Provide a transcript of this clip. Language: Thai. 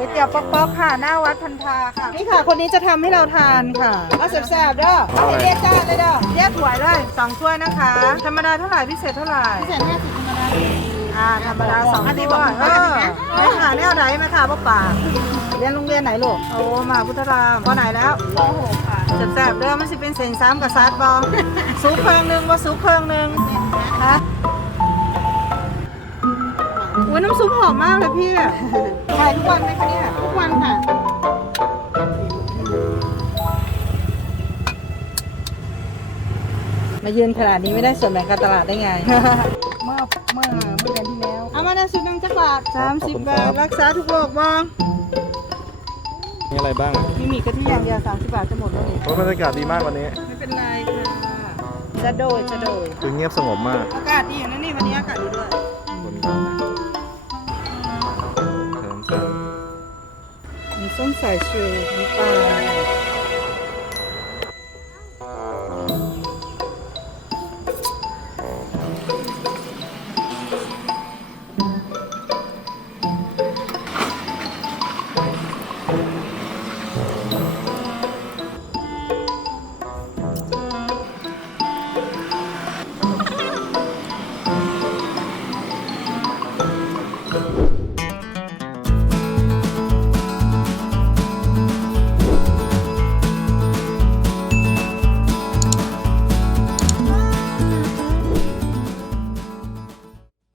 ก๋วยเตี๋ยวป๊อกๆค่ะ หน้าวัดพันธาค่ะนี่ค่ะ คนนี้จะทำให้เราทานค่ะเอาแซ่บๆเด้อเอาไปเรียกจ้านเลยเด้อเรียกถ้วยเลยสองถ้วยนะคะ ธรรมดาเท่าไหร่พิเศษเท่าไหร่พิเศษห้าสิบธรรมดาอ่าธรรมดาสองถ้วยเออไม่ค่ะแนวไหนไหมค่ะป้าป่าเรียนโรงเรียนไหนลูกโอ้มาพุทธรามปอไหนแล้วโอ้โหค่ะแซ่บๆเด้อมันสิเป็นเส้นซ้ำกับซัดบอซุปเครื่องหนึงว่าซุปเครื่องหนึงฮะอุ้ย น้ำซุปหอมมากเลยพี่ขายทุกวันไหมคะเนี่ยทุกวันค่ะ มายืนขนาดนี้ไม่ได้ส่วนแบ่งการตลาดได้ไง เมื่อเมื่อเมื่อเดือนที่แล้ว เอามาได้ชุดหนึงจักบาทสามสิบบาทรักษาทุกโรคบ้างมีอะไรบ้างมีหมี่กะทิอย่างเดียวสามสิบบาทจะหมดแล้วนี่เพราะบรรยากาศดีมากวันนี้ ไม่เป็นไรค่ะจะโดยจะโดยคือเงียบสงบมาก อากาศดีอยู่นะนี่วันนี้อากาศดีด้วย คนเยอ